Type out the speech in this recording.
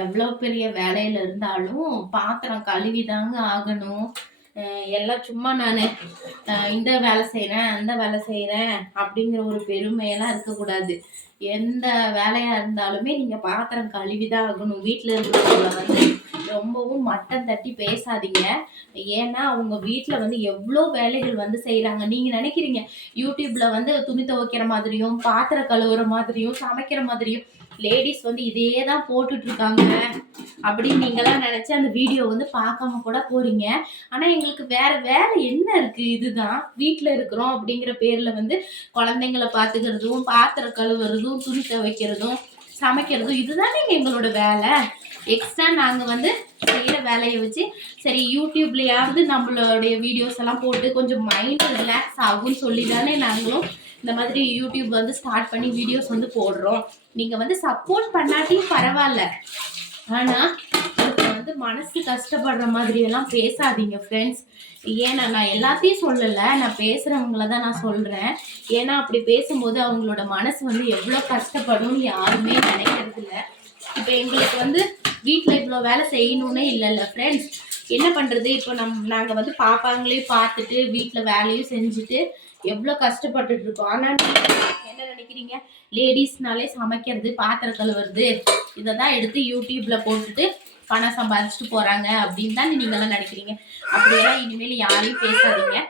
எவ்வளோ பெரிய வேலையில இருந்தாலும் பாத்திரம் கழுவிதாங்க ஆகணும். எல்லாம் சும்மா நானு இந்த வேலை செய்றேன், அந்த வேலை செய்றேன் அப்படிங்கிற ஒரு பெருமையெல்லாம் இருக்கக்கூடாது. எந்த வேலையா இருந்தாலுமே நீங்க பாத்திரம் கழுவிதான் ஆகணும். வீட்ல இருக்கிறவங்கள வந்து ரொம்பவும் மட்டம் தட்டி பேசாதீங்க. ஏன்னா அவங்க வீட்ல வந்து எவ்வளோ வேலைகள் வந்து செய்றாங்க. நீங்க நினைக்கிறீங்க யூடியூப்ல வந்து துணி துவைக்கிற மாதிரியும், பாத்திரம் கழுவுற மாதிரியும், சமைக்கிற மாதிரியும் லேடிஸ் வந்து இதே தான் போட்டுட்டு இருக்காங்க அப்படின்னு நீங்களாம் நினைச்சு அந்த வீடியோ வந்து பார்க்காம கூட போறீங்க. ஆனா எங்களுக்கு வேற வேலை என்ன இருக்கு? இதுதான் வீட்ல இருக்கிறோம் அப்படிங்கிற பேர்ல வந்து குழந்தைங்கள பாத்துக்கிறதும், பாத்திரம் கழுவுறதும், துணி துவைக்கிறதும், சமைக்கிறதும் இதுதானே எங்களோட வேலை. எக்ஸ்ட்ரா நாங்க வந்து செய்யற வேலையை வச்சு சரி யூடியூப்லயாவது நம்மளுடைய வீடியோஸ் எல்லாம் போட்டு கொஞ்சம் மைண்ட் ரிலாக்ஸ் ஆகும்னு சொல்லி தானே நாங்களும் இந்த மாதிரி யூடியூப் வந்து ஸ்டார்ட் பண்ணி வீடியோஸ் வந்து போடுறோம். நீங்க வந்து சப்போர்ட் பண்ணாட்டியும் பரவாயில்ல, ஆனா வந்து மனசு கஷ்டப்படுற மாதிரி எல்லாம் பேசாதீங்க ஃப்ரெண்ட்ஸ். ஏன்னா நான் எல்லாத்தையும் சொல்லலை, நான் பேசுறவங்கள தான் நான் சொல்றேன். ஏன்னா அப்படி பேசும்போது அவங்களோட மனசு வந்து எவ்வளோ கஷ்டப்படும் யாருமே நினைக்கிறது இல்லை. இப்போ எங்களுக்கு வந்து வீட்டில் இவ்வளோ வேலை செய்யணும்னே இல்லைல்ல ஃப்ரெண்ட்ஸ். என்ன பண்ணுறது? இப்போ நாங்கள் வந்து பாப்பாங்களையும் பார்த்துட்டு வீட்டில் வேலையும் செஞ்சுட்டு எவ்வளோ கஷ்டப்பட்டுட்டு இருக்கோம். ஆனால் என்ன நினைக்கிறீங்க? லேடிஸ்னாலே சமைக்கிறது, பாத்திரம் கழுவுறது இதை தான் எடுத்து யூடியூப்ல போட்டுட்டு பணம் சம்பாதிச்சுட்டு போறாங்க அப்படின்னு தான் நீங்களாம் நினைக்கிறீங்க. அப்படியெல்லாம் இனிமேல் யாரையும் பேசாதீங்க.